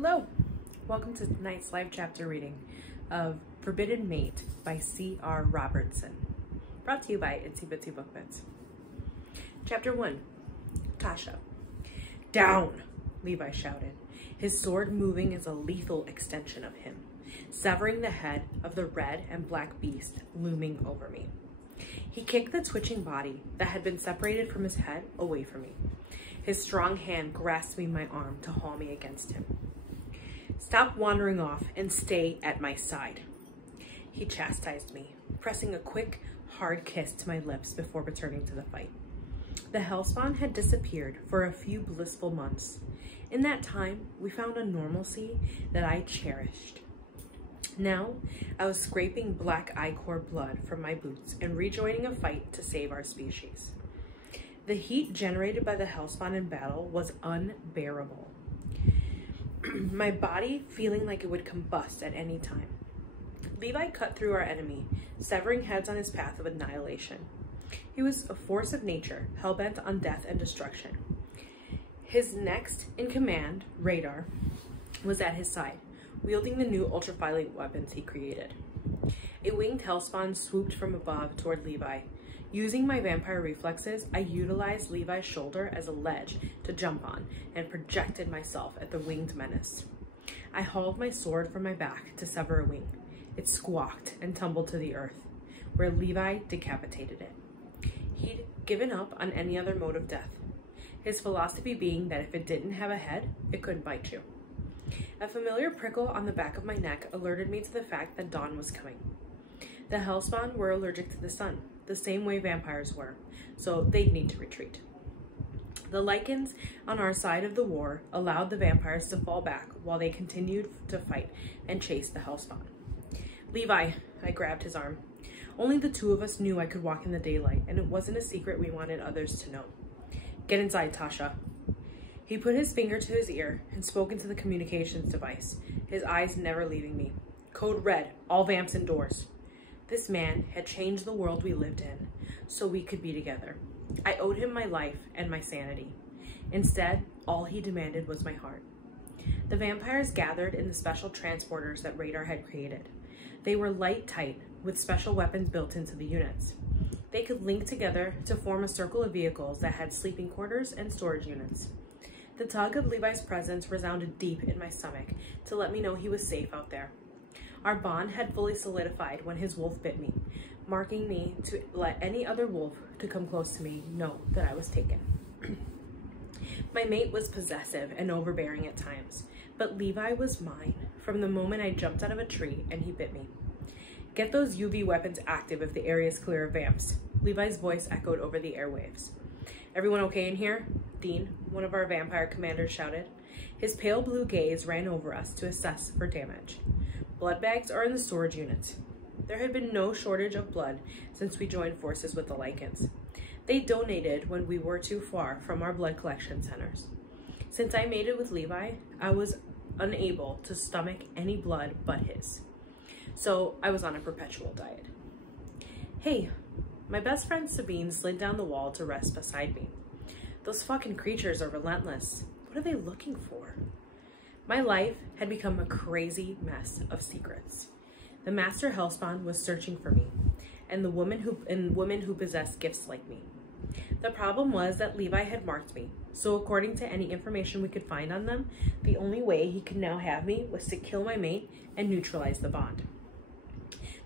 Hello, welcome to tonight's live chapter reading of Forbidden Mate by C.R. Robertson, brought to you by Itsy Bitsy Book Bits. Chapter 1, Tasha. Down, Levi shouted, his sword moving as a lethal extension of him, severing the head of the red and black beast looming over me. He kicked the twitching body that had been separated from his head away from me. His strong hand grasping my arm to haul me against him. Stop wandering off and stay at my side, he chastised me, pressing a quick, hard kiss to my lips before returning to the fight. The hellspawn had disappeared for a few blissful months. In that time, we found a normalcy that I cherished. Now, I was scraping black ichor blood from my boots and rejoining a fight to save our species. The heat generated by the hellspawn in battle was unbearable. My body feeling like it would combust at any time. Levi cut through our enemy, severing heads on his path of annihilation. He was a force of nature, hell-bent on death and destruction. His next in command, Radar, was at his side, wielding the new ultrafilate weapons he created. A winged hellspawn swooped from above toward Levi. Using my vampire reflexes, I utilized Levi's shoulder as a ledge to jump on and projected myself at the winged menace. I hauled my sword from my back to sever a wing. It squawked and tumbled to the earth, where Levi decapitated it. He'd given up on any other mode of death, his philosophy being that if it didn't have a head, it couldn't bite you. A familiar prickle on the back of my neck alerted me to the fact that dawn was coming. The hellspawn were allergic to the sun, the same way vampires were, so they'd need to retreat. The lichens on our side of the war allowed the vampires to fall back while they continued to fight and chase the hellspawn. Levi, I grabbed his arm. Only the two of us knew I could walk in the daylight, and it wasn't a secret we wanted others to know. Get inside, Tasha. He put his finger to his ear and spoke into the communications device, his eyes never leaving me. Code red, all vamps indoors. This man had changed the world we lived in, so we could be together. I owed him my life and my sanity. Instead, all he demanded was my heart. The vampires gathered in the special transporters that Radar had created. They were light-tight, with special weapons built into the units. They could link together to form a circle of vehicles that had sleeping quarters and storage units. The tug of Levi's presence resounded deep in my stomach to let me know he was safe out there. Our bond had fully solidified when his wolf bit me, marking me to let any other wolf to come close to me know that I was taken. My mate was possessive and overbearing at times, but Levi was mine from the moment I jumped out of a tree and he bit me. Get those UV weapons active if the area is clear of vamps, Levi's voice echoed over the airwaves. Everyone okay in here? Dean, one of our vampire commanders, shouted. His pale blue gaze ran over us to assess for damage. Blood bags are in the storage units. There had been no shortage of blood since we joined forces with the lichens. They donated when we were too far from our blood collection centers. Since I made it with Levi, I was unable to stomach any blood but his. So I was on a perpetual diet. Hey, my best friend Sabine slid down the wall to rest beside me. Those fucking creatures are relentless. What are they looking for? My life had become a crazy mess of secrets. The master hellspawn was searching for me, and women who possessed gifts like me. The problem was that Levi had marked me, so according to any information we could find on them, the only way he could now have me was to kill my mate and neutralize the bond.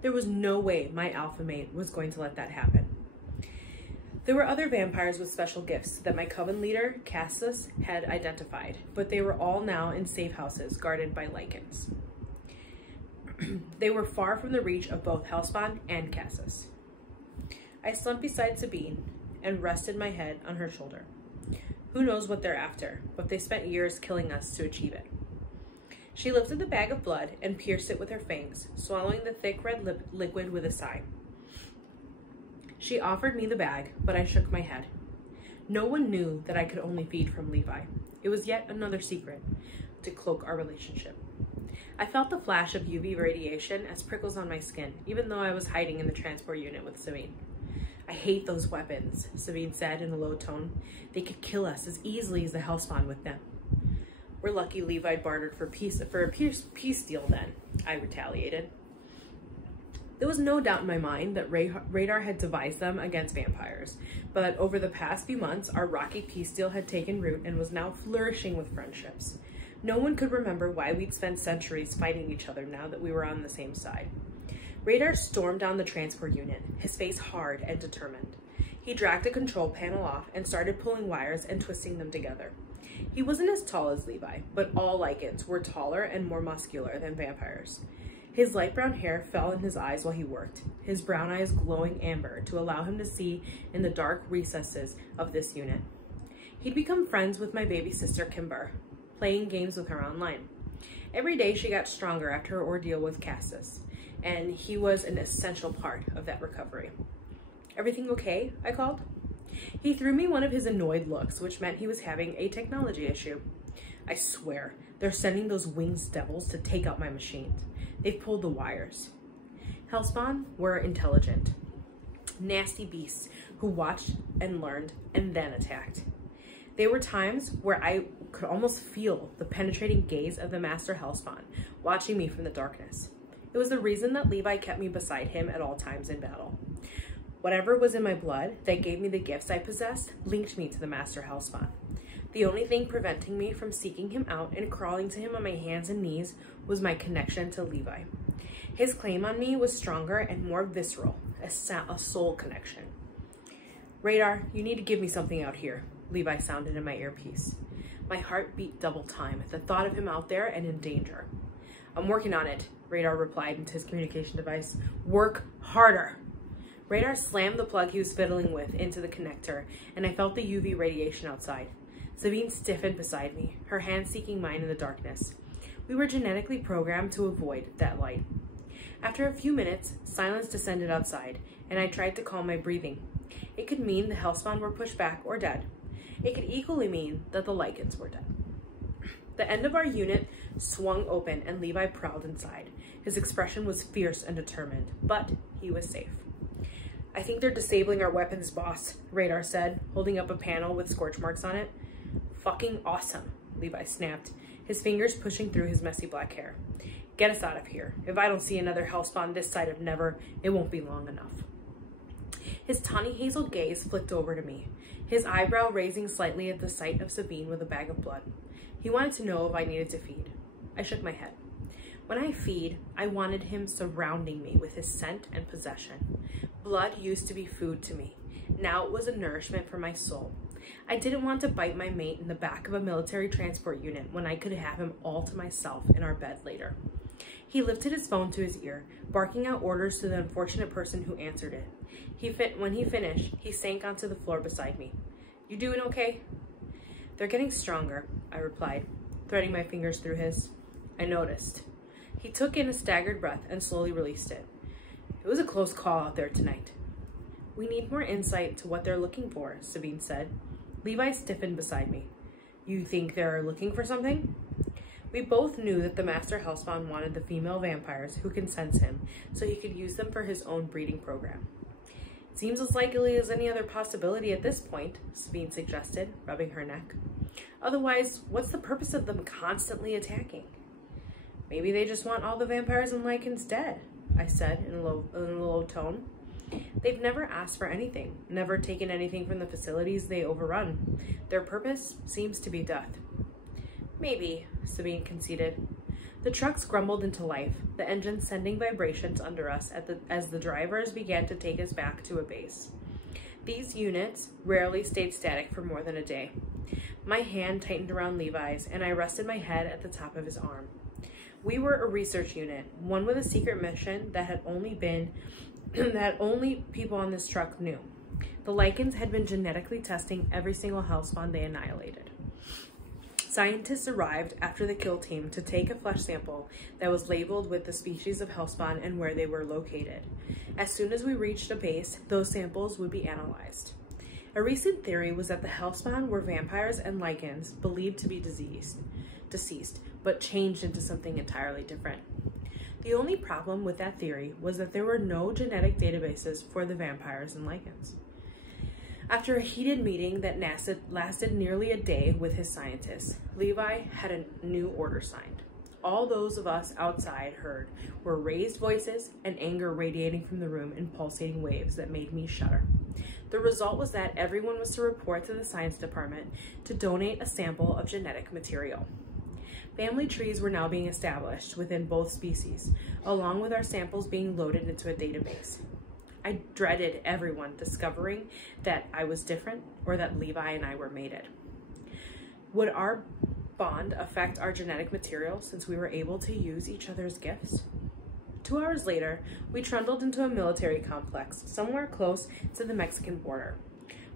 There was no way my alpha mate was going to let that happen. There were other vampires with special gifts that my coven leader, Cassus, had identified, but they were all now in safe houses guarded by lichens. They were far from the reach of both Hellspawn and Cassus. I slumped beside Sabine and rested my head on her shoulder. Who knows what they're after, but they spent years killing us to achieve it. She lifted the bag of blood and pierced it with her fangs, swallowing the thick red liquid with a sigh. She offered me the bag, but I shook my head. No one knew that I could only feed from Levi. It was yet another secret to cloak our relationship. I felt the flash of UV radiation as prickles on my skin, even though I was hiding in the transport unit with Sabine. I hate those weapons, Sabine said in a low tone. They could kill us as easily as the hellspawn with them. We're lucky Levi bartered for a peace deal then, I retaliated. There was no doubt in my mind that Radar had devised them against vampires, but over the past few months, our rocky peace deal had taken root and was now flourishing with friendships. No one could remember why we'd spent centuries fighting each other now that we were on the same side. Radar stormed down the transport unit, his face hard and determined. He dragged a control panel off and started pulling wires and twisting them together. He wasn't as tall as Levi, but all Lycans were taller and more muscular than vampires. His light brown hair fell in his eyes while he worked, his brown eyes glowing amber to allow him to see in the dark recesses of this unit. He'd become friends with my baby sister Kimber, playing games with her online. Every day she got stronger after her ordeal with Cassis, and he was an essential part of that recovery. "Everything okay?" I called. He threw me one of his annoyed looks, which meant he was having a technology issue. "I swear, they're sending those winged devils to take out my machines. They've pulled the wires." Hellspawn were intelligent, nasty beasts who watched and learned and then attacked. There were times where I could almost feel the penetrating gaze of the Master Hellspawn watching me from the darkness. It was the reason that Levi kept me beside him at all times in battle. Whatever was in my blood that gave me the gifts I possessed linked me to the Master Hellspawn. The only thing preventing me from seeking him out and crawling to him on my hands and knees was my connection to Levi. His claim on me was stronger and more visceral, a soul connection. "Radar, you need to give me something out here," Levi sounded in my earpiece. My heart beat double time at the thought of him out there and in danger. "I'm working on it," Radar replied into his communication device. "Work harder." Radar slammed the plug he was fiddling with into the connector, and I felt the UV radiation outside. Sabine stiffened beside me, her hand seeking mine in the darkness. We were genetically programmed to avoid that light. After a few minutes, silence descended outside, and I tried to calm my breathing. It could mean the Hellspawn were pushed back or dead. It could equally mean that the Lycans were dead. The end of our unit swung open and Levi prowled inside. His expression was fierce and determined, but he was safe. "I think they're disabling our weapons, boss," Radar said, holding up a panel with scorch marks on it. "Fucking awesome," Levi snapped, his fingers pushing through his messy black hair. "Get us out of here. If I don't see another Hellspawn this side of Never, it won't be long enough." His tawny hazel gaze flicked over to me, his eyebrow raising slightly at the sight of Sabine with a bag of blood. He wanted to know if I needed to feed. I shook my head. When I feed, I wanted him surrounding me with his scent and possession. Blood used to be food to me. Now it was a nourishment for my soul. I didn't want to bite my mate in the back of a military transport unit when I could have him all to myself in our bed later. He lifted his phone to his ear, barking out orders to the unfortunate person who answered it. When he finished, he sank onto the floor beside me. "You doing okay?" "They're getting stronger," I replied, threading my fingers through his. I noticed. He took in a staggered breath and slowly released it. "It was a close call out there tonight." "We need more insight to what they're looking for," Sabine said. Levi stiffened beside me. "You think they're looking for something?" We both knew that the Master Hellspawn wanted the female vampires who can sense him, so he could use them for his own breeding program. "It seems as likely as any other possibility at this point," Sabine suggested, rubbing her neck. "Otherwise, what's the purpose of them constantly attacking?" "Maybe they just want all the vampires and Lycans dead," I said in a low tone. "They've never asked for anything, never taken anything from the facilities they overrun. Their purpose seems to be death." "Maybe," Sabine conceded. The trucks grumbled into life, the engines sending vibrations under us as the drivers began to take us back to a base. These units rarely stayed static for more than a day. My hand tightened around Levi's, and I rested my head at the top of his arm. We were a research unit, one with a secret mission that only people on this truck knew. The Lycans had been genetically testing every single Hellspawn they annihilated. Scientists arrived after the kill team to take a flesh sample that was labeled with the species of Hellspawn and where they were located. As soon as we reached a base, those samples would be analyzed. A recent theory was that the Hellspawn were vampires and Lycans believed to be deceased, but changed into something entirely different. The only problem with that theory was that there were no genetic databases for the vampires and Lycans. After a heated meeting that lasted nearly a day with his scientists, Levi had a new order signed. All those of us outside heard were raised voices and anger radiating from the room in pulsating waves that made me shudder. The result was that everyone was to report to the science department to donate a sample of genetic material. Family trees were now being established within both species, along with our samples being loaded into a database. I dreaded everyone discovering that I was different or that Levi and I were mated. Would our bond affect our genetic material since we were able to use each other's gifts? 2 hours later, we trundled into a military complex somewhere close to the Mexican border.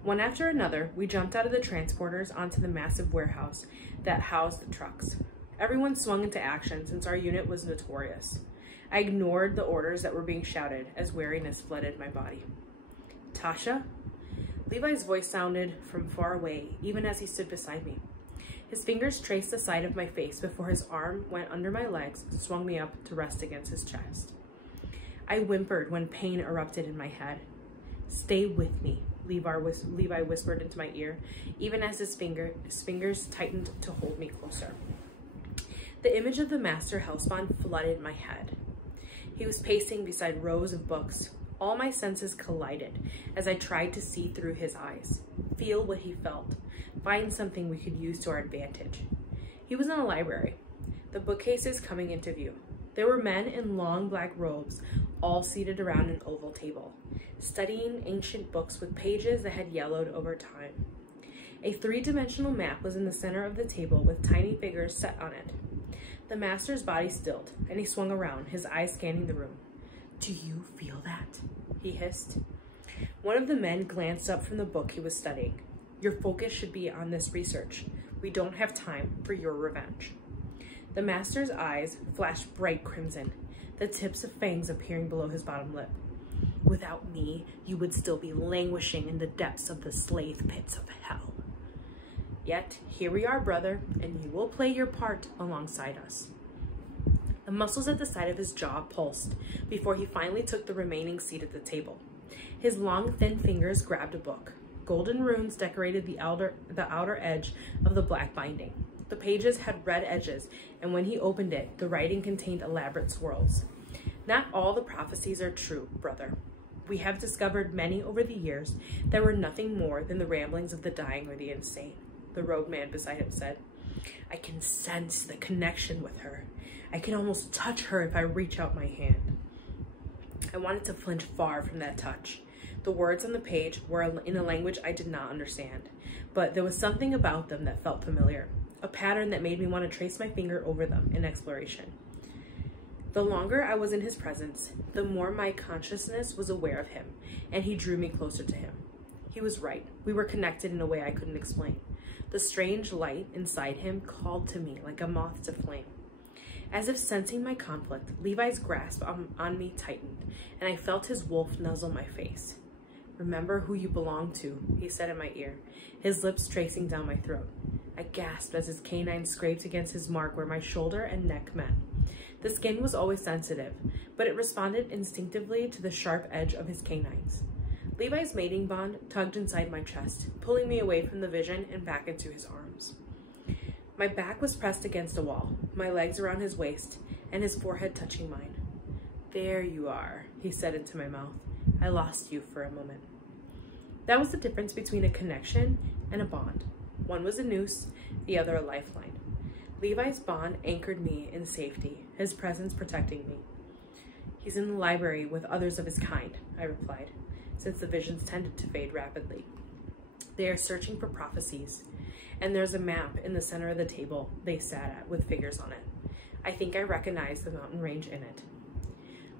One after another, we jumped out of the transporters onto the massive warehouse that housed the trucks. Everyone swung into action since our unit was notorious. I ignored the orders that were being shouted as weariness flooded my body. Tasha? Levi's voice sounded from far away, even as he stood beside me. His fingers traced the side of my face before his arm went under my legs and swung me up to rest against his chest. I whimpered when pain erupted in my head. Stay with me, Levi whispered into my ear, even as his fingers tightened to hold me closer. The image of the master hellspawn flooded my head. He was pacing beside rows of books. All my senses collided as I tried to see through his eyes, feel what he felt, find something we could use to our advantage. He was in a library, the bookcases coming into view. There were men in long black robes, all seated around an oval table, studying ancient books with pages that had yellowed over time. A 3-dimensional map was in the center of the table with tiny figures set on it. The master's body stilled, and he swung around, his eyes scanning the room. Do you feel that? He hissed. One of the men glanced up from the book he was studying. Your focus should be on this research. We don't have time for your revenge. The master's eyes flashed bright crimson, the tips of fangs appearing below his bottom lip. Without me, you would still be languishing in the depths of the slave pits of hell. Yet, here we are, brother, and you will play your part alongside us. The muscles at the side of his jaw pulsed before he finally took the remaining seat at the table. His long, thin fingers grabbed a book. Golden runes decorated the outer edge of the black binding. The pages had red edges, and when he opened it, the writing contained elaborate swirls. Not all the prophecies are true, brother. We have discovered many over the years that were nothing more than the ramblings of the dying or the insane, the robed man beside him said. I can sense the connection with her. I can almost touch her if I reach out my hand. I wanted to flinch far from that touch. The words on the page were in a language I did not understand, but there was something about them that felt familiar, a pattern that made me want to trace my finger over them in exploration. The longer I was in his presence, the more my consciousness was aware of him, and he drew me closer to him. He was right. We were connected in a way I couldn't explain. The strange light inside him called to me like a moth to flame. As if sensing my conflict, Levi's grasp on me tightened, and I felt his wolf nuzzle my face. Remember who you belong to, he said in my ear, his lips tracing down my throat. I gasped as his canine scraped against his mark where my shoulder and neck met. The skin was always sensitive, but it responded instinctively to the sharp edge of his canines. Levi's mating bond tugged inside my chest, pulling me away from the vision and back into his arms. My back was pressed against a wall, my legs around his waist, and his forehead touching mine. There you are, he said into my mouth. I lost you for a moment. That was the difference between a connection and a bond. One was a noose, the other a lifeline. Levi's bond anchored me in safety, his presence protecting me. He's in the library with others of his kind, I replied, since the visions tended to fade rapidly. They are searching for prophecies, and there's a map in the center of the table they sat at with figures on it. I think I recognize the mountain range in it.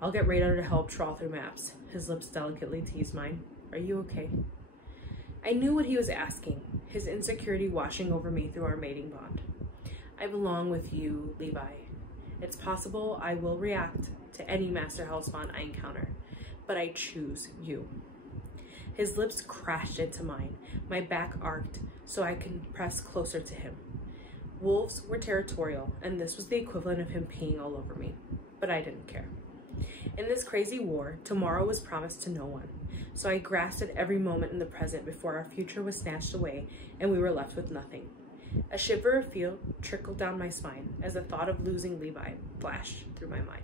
I'll get Radar to help trawl through maps. His lips delicately teased mine. Are you okay? I knew what he was asking, his insecurity washing over me through our mating bond. I belong with you, Levi. It's possible I will react to any Master Hellspawn I encounter, but I choose you. His lips crashed into mine, my back arced so I could press closer to him. Wolves were territorial, and this was the equivalent of him peeing all over me, but I didn't care. In this crazy war, tomorrow was promised to no one. So I grasped at every moment in the present before our future was snatched away and we were left with nothing. A shiver of fear trickled down my spine as the thought of losing Levi flashed through my mind.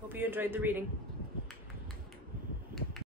Hope you enjoyed the reading.